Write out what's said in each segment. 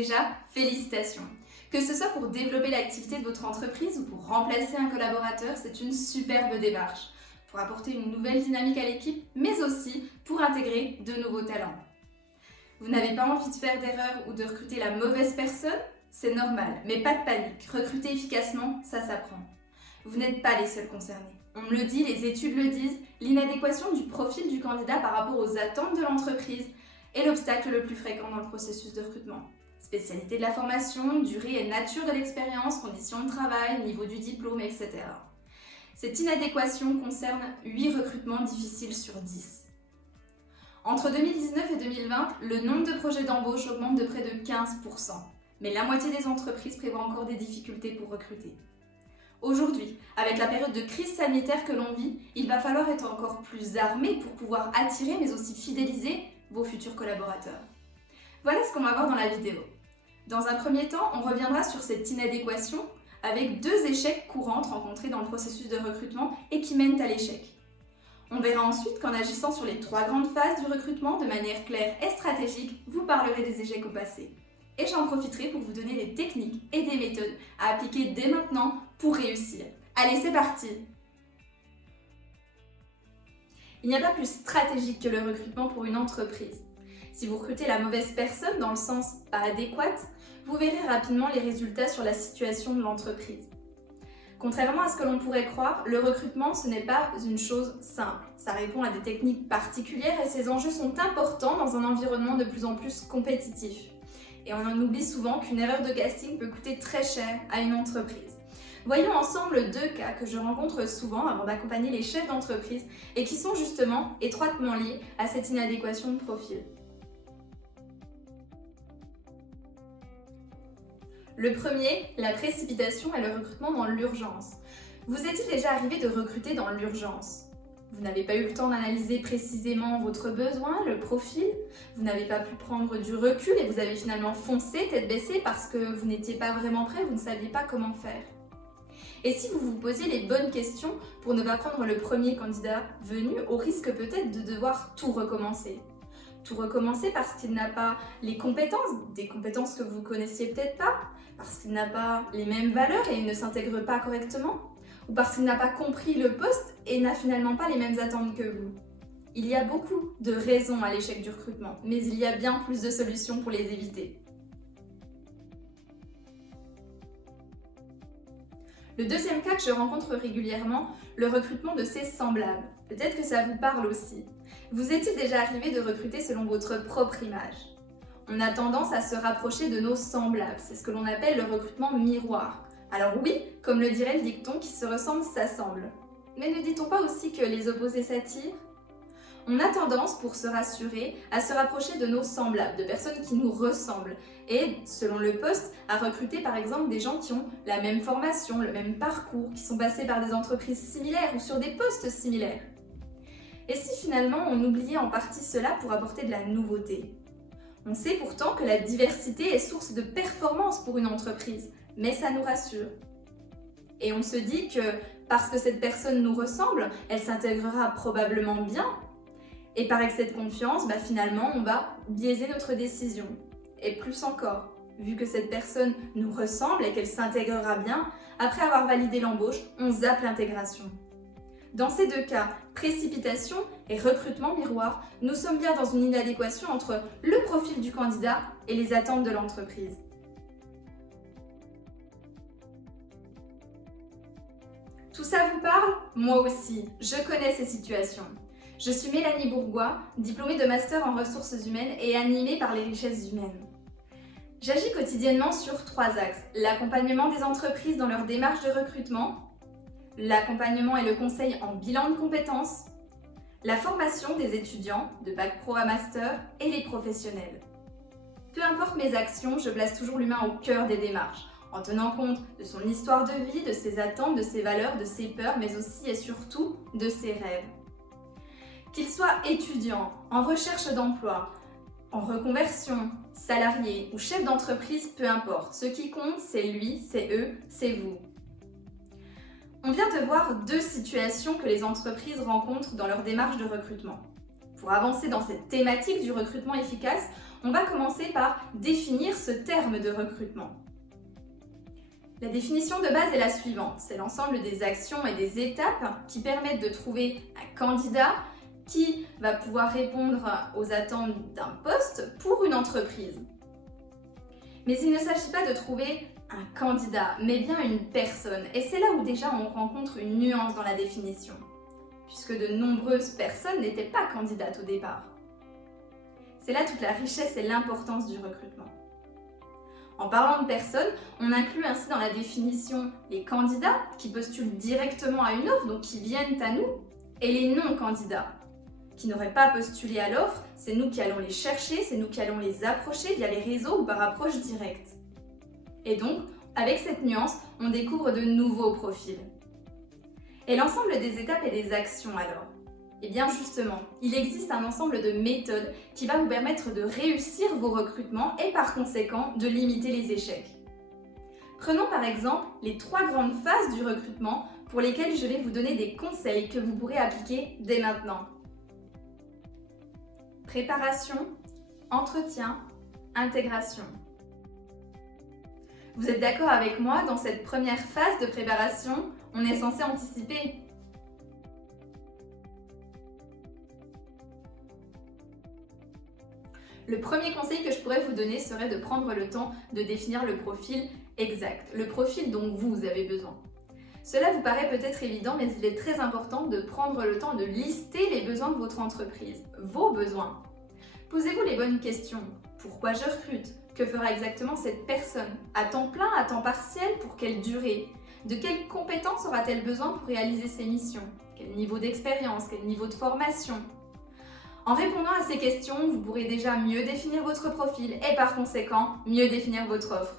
déjà, félicitations! Que ce soit pour développer l'activité de votre entreprise ou pour remplacer un collaborateur, c'est une superbe démarche pour apporter une nouvelle dynamique à l'équipe, mais aussi pour intégrer de nouveaux talents. Vous n'avez pas envie de faire d'erreur ou de recruter la mauvaise personne? C'est normal, mais pas de panique. Recruter efficacement, ça s'apprend. Vous n'êtes pas les seuls concernés. On me le dit, les études le disent, l'inadéquation du profil du candidat par rapport aux attentes de l'entreprise est l'obstacle le plus fréquent dans le processus de recrutement. Spécialité de la formation, durée et nature de l'expérience, conditions de travail, niveau du diplôme, etc. Cette inadéquation concerne 8 recrutements difficiles sur 10. Entre 2019 et 2020, le nombre de projets d'embauche augmente de près de 15%, mais la moitié des entreprises prévoient encore des difficultés pour recruter. Aujourd'hui, avec la période de crise sanitaire que l'on vit, il va falloir être encore plus armé pour pouvoir attirer mais aussi fidéliser vos futurs collaborateurs. Voilà ce qu'on va voir dans la vidéo. Dans un premier temps, on reviendra sur cette inadéquation avec 2 échecs courants rencontrés dans le processus de recrutement et qui mènent à l'échec. On verra ensuite qu'en agissant sur les 3 grandes phases du recrutement de manière claire et stratégique, vous parlerez des échecs au passé. Et j'en profiterai pour vous donner des techniques et des méthodes à appliquer dès maintenant pour réussir. Allez, c'est parti! Il n'y a pas plus stratégique que le recrutement pour une entreprise. Si vous recrutez la mauvaise personne dans le sens pas adéquat, vous verrez rapidement les résultats sur la situation de l'entreprise. Contrairement à ce que l'on pourrait croire, le recrutement, ce n'est pas une chose simple. Ça répond à des techniques particulières et ces enjeux sont importants dans un environnement de plus en plus compétitif. Et on en oublie souvent qu'une erreur de casting peut coûter très cher à une entreprise. Voyons ensemble 2 cas que je rencontre souvent avant d'accompagner les chefs d'entreprise et qui sont justement étroitement liés à cette inadéquation de profil. Le premier, la précipitation et le recrutement dans l'urgence. Vous est-il déjà arrivé de recruter dans l'urgence? Vous n'avez pas eu le temps d'analyser précisément votre besoin, le profil, vous n'avez pas pu prendre du recul et vous avez finalement foncé tête baissée parce que vous n'étiez pas vraiment prêt, vous ne saviez pas comment faire. Et si vous vous posiez les bonnes questions pour ne pas prendre le premier candidat venu, au risque peut-être de devoir tout recommencer? Tout recommencer parce qu'il n'a pas les compétences, des compétences que vous connaissiez peut-être pas, parce qu'il n'a pas les mêmes valeurs et il ne s'intègre pas correctement, ou parce qu'il n'a pas compris le poste et n'a finalement pas les mêmes attentes que vous. Il y a beaucoup de raisons à l'échec du recrutement, mais il y a bien plus de solutions pour les éviter. Le deuxième cas que je rencontre régulièrement, le recrutement de ses semblables. Peut-être que ça vous parle aussi. Vous est-il déjà arrivé de recruter selon votre propre image? On a tendance à se rapprocher de nos semblables, c'est ce que l'on appelle le recrutement miroir. Alors oui, comme le dirait le dicton, qui se ressemble s'assemble. Mais ne dit-on pas aussi que les opposés s'attirent? On a tendance, pour se rassurer, à se rapprocher de nos semblables, de personnes qui nous ressemblent. Et, selon le poste, à recruter par exemple des gens qui ont la même formation, le même parcours, qui sont passés par des entreprises similaires ou sur des postes similaires. Et si finalement on oubliait en partie cela pour apporter de la nouveauté? On sait pourtant que la diversité est source de performance pour une entreprise, mais ça nous rassure. Et on se dit que parce que cette personne nous ressemble, elle s'intégrera probablement bien. Et par excès de confiance, finalement, on va biaiser notre décision. Et plus encore, vu que cette personne nous ressemble et qu'elle s'intégrera bien, après avoir validé l'embauche, on zappe l'intégration. Dans ces 2 cas, précipitation et recrutement miroir, nous sommes bien dans une inadéquation entre le profil du candidat et les attentes de l'entreprise. Tout ça vous parle? Moi aussi, je connais ces situations. Je suis Mélanie Bourgois, diplômée de master en ressources humaines et animée par les richesses humaines. J'agis quotidiennement sur 3 axes. L'accompagnement des entreprises dans leur démarche de recrutement, l'accompagnement et le conseil en bilan de compétences, la formation des étudiants de Bac Pro à Master et les professionnels. Peu importe mes actions, je place toujours l'humain au cœur des démarches, en tenant compte de son histoire de vie, de ses attentes, de ses valeurs, de ses peurs, mais aussi et surtout de ses rêves. Qu'il soit étudiant, en recherche d'emploi, en reconversion, salarié ou chef d'entreprise, peu importe. Ce qui compte, c'est lui, c'est eux, c'est vous. On vient de voir 2 situations que les entreprises rencontrent dans leur démarche de recrutement. Pour avancer dans cette thématique du recrutement efficace, on va commencer par définir ce terme de recrutement. La définition de base est la suivante, c'est l'ensemble des actions et des étapes qui permettent de trouver un candidat qui va pouvoir répondre aux attentes d'un poste pour une entreprise. Mais il ne s'agit pas de trouver un candidat, mais bien une personne. Et c'est là où déjà on rencontre une nuance dans la définition, puisque de nombreuses personnes n'étaient pas candidates au départ. C'est là toute la richesse et l'importance du recrutement. En parlant de personnes, on inclut ainsi dans la définition les candidats qui postulent directement à une offre, donc qui viennent à nous, et les non-candidats qui n'auraient pas postulé à l'offre, c'est nous qui allons les chercher, c'est nous qui allons les approcher via les réseaux ou par approche directe. Et donc, avec cette nuance, on découvre de nouveaux profils. Et l'ensemble des étapes et des actions alors ? Eh bien justement, il existe un ensemble de méthodes qui va vous permettre de réussir vos recrutements et par conséquent de limiter les échecs. Prenons par exemple les 3 grandes phases du recrutement pour lesquelles je vais vous donner des conseils que vous pourrez appliquer dès maintenant. Préparation, entretien, intégration. Vous êtes d'accord avec moi, dans cette première phase de préparation, on est censé anticiper. Le premier conseil que je pourrais vous donner serait de prendre le temps de définir le profil exact, le profil dont vous avez besoin. Cela vous paraît peut-être évident, mais il est très important de prendre le temps de lister les besoins de votre entreprise, vos besoins. Posez-vous les bonnes questions. Pourquoi je recrute ? Que fera exactement cette personne ? À temps plein, à temps partiel, pour quelle durée ? De quelles compétences aura-t-elle besoin pour réaliser ses missions ? Quel niveau d'expérience ? Quel niveau de formation ? En répondant à ces questions, vous pourrez déjà mieux définir votre profil et par conséquent, mieux définir votre offre.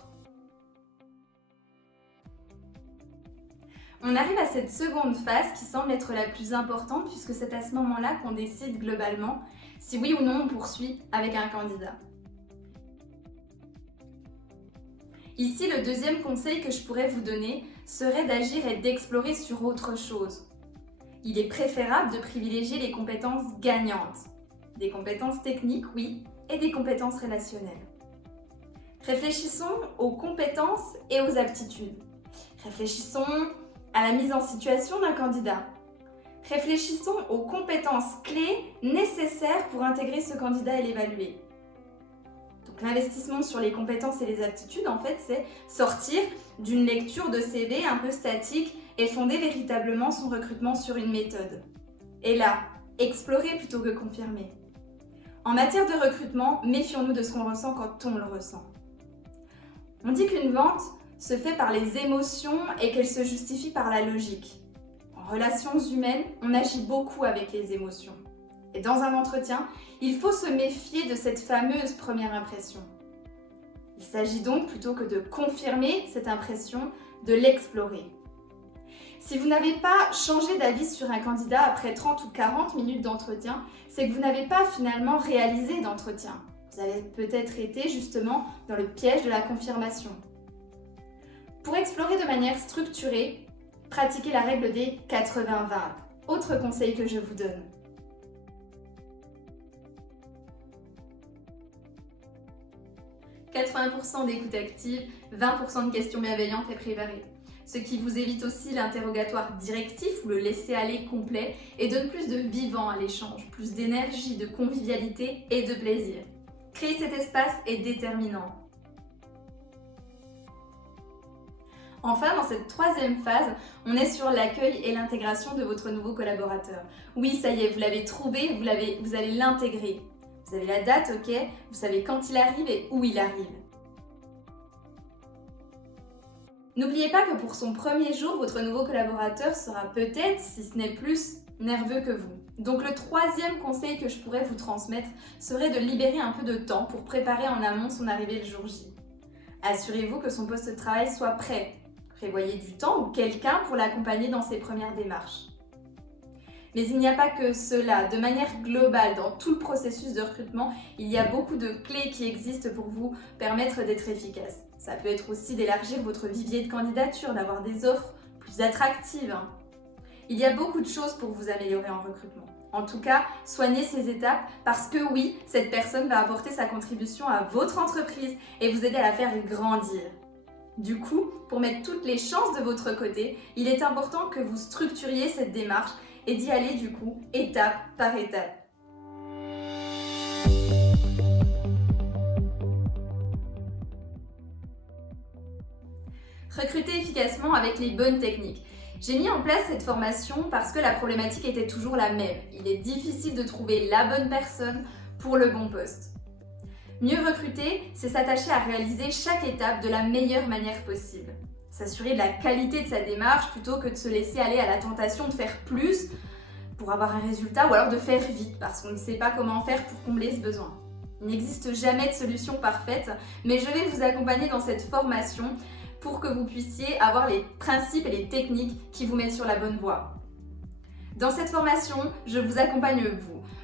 On arrive à cette seconde phase qui semble être la plus importante puisque c'est à ce moment-là qu'on décide globalement si oui ou non on poursuit avec un candidat. Ici, le deuxième conseil que je pourrais vous donner serait d'agir et d'explorer sur autre chose. Il est préférable de privilégier les compétences gagnantes. Des compétences techniques, oui, et des compétences relationnelles. Réfléchissons aux compétences et aux aptitudes. Réfléchissons à la mise en situation d'un candidat. Réfléchissons aux compétences clés nécessaires pour intégrer ce candidat et l'évaluer. Donc l'investissement sur les compétences et les aptitudes, en fait, c'est sortir d'une lecture de CV un peu statique et fonder véritablement son recrutement sur une méthode. Et là, explorer plutôt que confirmer. En matière de recrutement, méfions-nous de ce qu'on ressent quand on le ressent. On dit qu'une vente se fait par les émotions et qu'elle se justifie par la logique. En relations humaines, on agit beaucoup avec les émotions. Et dans un entretien, il faut se méfier de cette fameuse première impression. Il s'agit donc, plutôt que de confirmer cette impression, de l'explorer. Si vous n'avez pas changé d'avis sur un candidat après 30 ou 40 minutes d'entretien, c'est que vous n'avez pas finalement réalisé d'entretien. Vous avez peut-être été justement dans le piège de la confirmation. Pour explorer de manière structurée, pratiquez la règle des 80-20. Autre conseil que je vous donne. « 80% d'écoute active, 20% de questions bienveillantes et préparées. Ce qui vous évite aussi l'interrogatoire directif ou le laisser-aller complet et donne plus de vivant à l'échange, plus d'énergie, de convivialité et de plaisir. Créer cet espace est déterminant. Enfin, dans cette troisième phase, on est sur l'accueil et l'intégration de votre nouveau collaborateur. Oui, ça y est, vous l'avez trouvé, vous allez l'intégrer. Vous avez la date, ok, vous savez quand il arrive et où il arrive. N'oubliez pas que pour son premier jour, votre nouveau collaborateur sera peut-être, si ce n'est plus, nerveux que vous. Donc le troisième conseil que je pourrais vous transmettre serait de libérer un peu de temps pour préparer en amont son arrivée le jour J. Assurez-vous que son poste de travail soit prêt. Prévoyez du temps ou quelqu'un pour l'accompagner dans ses premières démarches. Mais il n'y a pas que cela. De manière globale, dans tout le processus de recrutement, il y a beaucoup de clés qui existent pour vous permettre d'être efficace. Ça peut être aussi d'élargir votre vivier de candidature, d'avoir des offres plus attractives. Il y a beaucoup de choses pour vous améliorer en recrutement. En tout cas, soignez ces étapes parce que oui, cette personne va apporter sa contribution à votre entreprise et vous aider à la faire grandir. Du coup, pour mettre toutes les chances de votre côté, il est important que vous structuriez cette démarche et d'y aller du coup étape par étape. Recruter efficacement avec les bonnes techniques. J'ai mis en place cette formation parce que la problématique était toujours la même. Il est difficile de trouver la bonne personne pour le bon poste. Mieux recruter, c'est s'attacher à réaliser chaque étape de la meilleure manière possible. S'assurer de la qualité de sa démarche plutôt que de se laisser aller à la tentation de faire plus pour avoir un résultat ou alors de faire vite parce qu'on ne sait pas comment faire pour combler ce besoin. Il n'existe jamais de solution parfaite, mais je vais vous accompagner dans cette formation pour que vous puissiez avoir les principes et les techniques qui vous mettent sur la bonne voie. Dans cette formation, je vous accompagne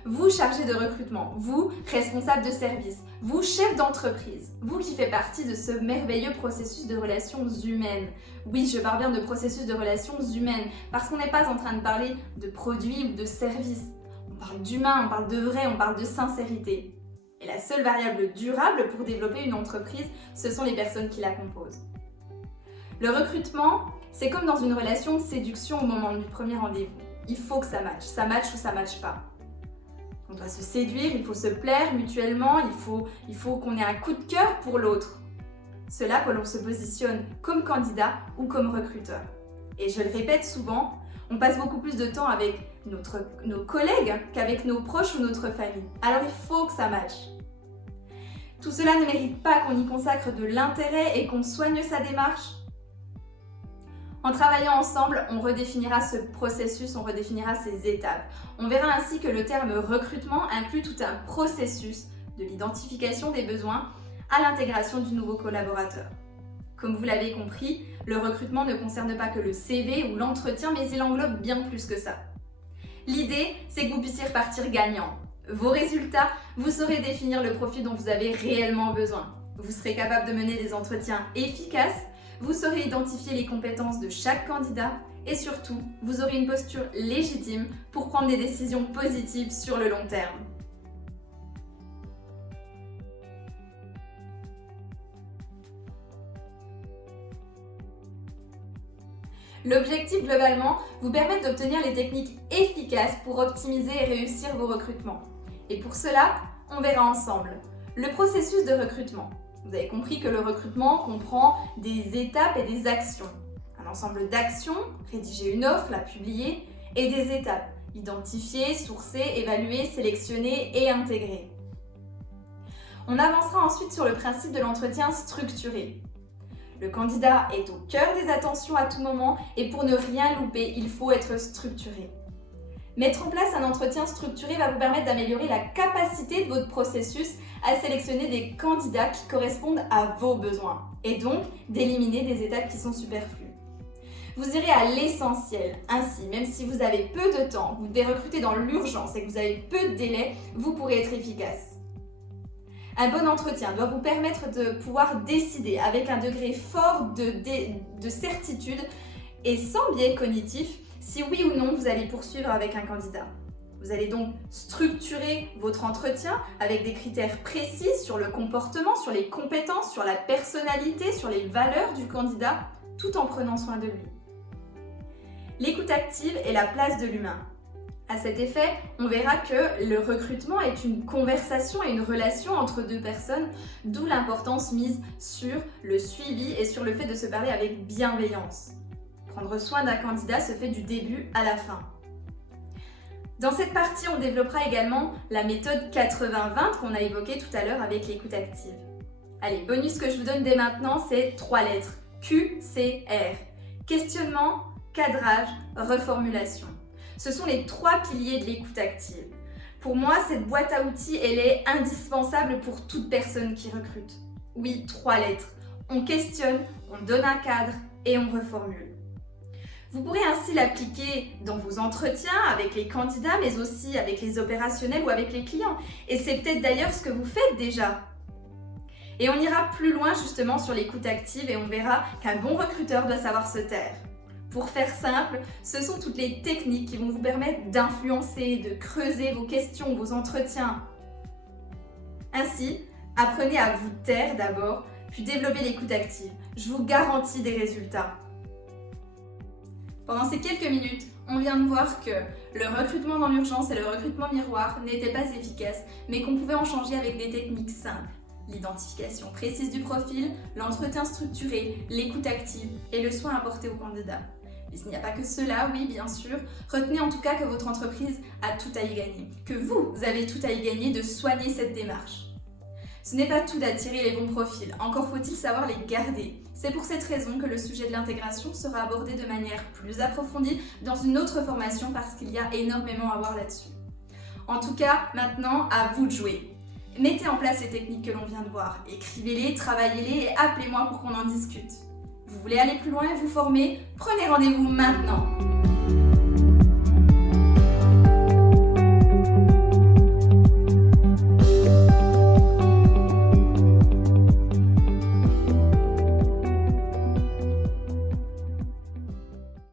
vous chargé de recrutement, vous responsable de service, vous chef d'entreprise, vous qui faites partie de ce merveilleux processus de relations humaines. Oui, je parle bien de processus de relations humaines parce qu'on n'est pas en train de parler de produits ou de services. On parle d'humain, on parle de vrai, on parle de sincérité. Et la seule variable durable pour développer une entreprise, ce sont les personnes qui la composent. Le recrutement, c'est comme dans une relation de séduction au moment du premier rendez-vous. Il faut que ça matche ou ça matche pas. On doit se séduire, il faut se plaire mutuellement, il faut qu'on ait un coup de cœur pour l'autre. Cela que l'on se positionne comme candidat ou comme recruteur. Et je le répète souvent, on passe beaucoup plus de temps avec nos collègues qu'avec nos proches ou notre famille. Alors il faut que ça matche. Tout cela ne mérite pas qu'on y consacre de l'intérêt et qu'on soigne sa démarche. En travaillant ensemble, on redéfinira ce processus, on redéfinira ces étapes. On verra ainsi que le terme recrutement inclut tout un processus de l'identification des besoins à l'intégration du nouveau collaborateur. Comme vous l'avez compris, le recrutement ne concerne pas que le CV ou l'entretien, mais il englobe bien plus que ça. L'idée, c'est que vous puissiez repartir gagnant. Vos résultats, vous saurez définir le profil dont vous avez réellement besoin. Vous serez capable de mener des entretiens efficaces. Vous saurez identifier les compétences de chaque candidat et surtout, vous aurez une posture légitime pour prendre des décisions positives sur le long terme. L'objectif globalement, vous permettre d'obtenir les techniques efficaces pour optimiser et réussir vos recrutements. Et pour cela, on verra ensemble le processus de recrutement. Vous avez compris que le recrutement comprend des étapes et des actions. Un ensemble d'actions, rédiger une offre, la publier, et des étapes, identifier, sourcer, évaluer, sélectionner et intégrer. On avancera ensuite sur le principe de l'entretien structuré. Le candidat est au cœur des attentions à tout moment et pour ne rien louper, il faut être structuré. Mettre en place un entretien structuré va vous permettre d'améliorer la capacité de votre processus à sélectionner des candidats qui correspondent à vos besoins et donc d'éliminer des étapes qui sont superflues. Vous irez à l'essentiel. Ainsi, même si vous avez peu de temps, vous devez recruter dans l'urgence et que vous avez peu de délai, vous pourrez être efficace. Un bon entretien doit vous permettre de pouvoir décider avec un degré fort de certitude et sans biais cognitif si oui ou non vous allez poursuivre avec un candidat. Vous allez donc structurer votre entretien avec des critères précis sur le comportement, sur les compétences, sur la personnalité, sur les valeurs du candidat, tout en prenant soin de lui. L'écoute active est la place de l'humain. À cet effet, on verra que le recrutement est une conversation et une relation entre deux personnes, d'où l'importance mise sur le suivi et sur le fait de se parler avec bienveillance. Prendre soin d'un candidat se fait du début à la fin. Dans cette partie, on développera également la méthode 80-20 qu'on a évoquée tout à l'heure avec l'écoute active. Allez, bonus que je vous donne dès maintenant, c'est 3 lettres. QCR. Questionnement, cadrage, reformulation. Ce sont les 3 piliers de l'écoute active. Pour moi, cette boîte à outils, elle est indispensable pour toute personne qui recrute. Oui, 3 lettres. On questionne, on donne un cadre et on reformule. Vous pourrez ainsi l'appliquer dans vos entretiens avec les candidats, mais aussi avec les opérationnels ou avec les clients. Et c'est peut-être d'ailleurs ce que vous faites déjà. Et on ira plus loin justement sur l'écoute active et on verra qu'un bon recruteur doit savoir se taire. Pour faire simple, ce sont toutes les techniques qui vont vous permettre d'influencer, de creuser vos questions, vos entretiens. Ainsi, apprenez à vous taire d'abord, puis développez l'écoute active. Je vous garantis des résultats. Pendant ces quelques minutes, on vient de voir que le recrutement dans l'urgence et le recrutement miroir n'étaient pas efficaces, mais qu'on pouvait en changer avec des techniques simples. L'identification précise du profil, l'entretien structuré, l'écoute active et le soin apporté au candidat. Mais il n'y a pas que cela, oui bien sûr. Retenez en tout cas que votre entreprise a tout à y gagner, que vous avez tout à y gagner de soigner cette démarche. Ce n'est pas tout d'attirer les bons profils, encore faut-il savoir les garder. C'est pour cette raison que le sujet de l'intégration sera abordé de manière plus approfondie dans une autre formation parce qu'il y a énormément à voir là-dessus. En tout cas, maintenant, à vous de jouer. Mettez en place les techniques que l'on vient de voir, écrivez-les, travaillez-les et appelez-moi pour qu'on en discute. Vous voulez aller plus loin et vous former? Prenez rendez-vous maintenant!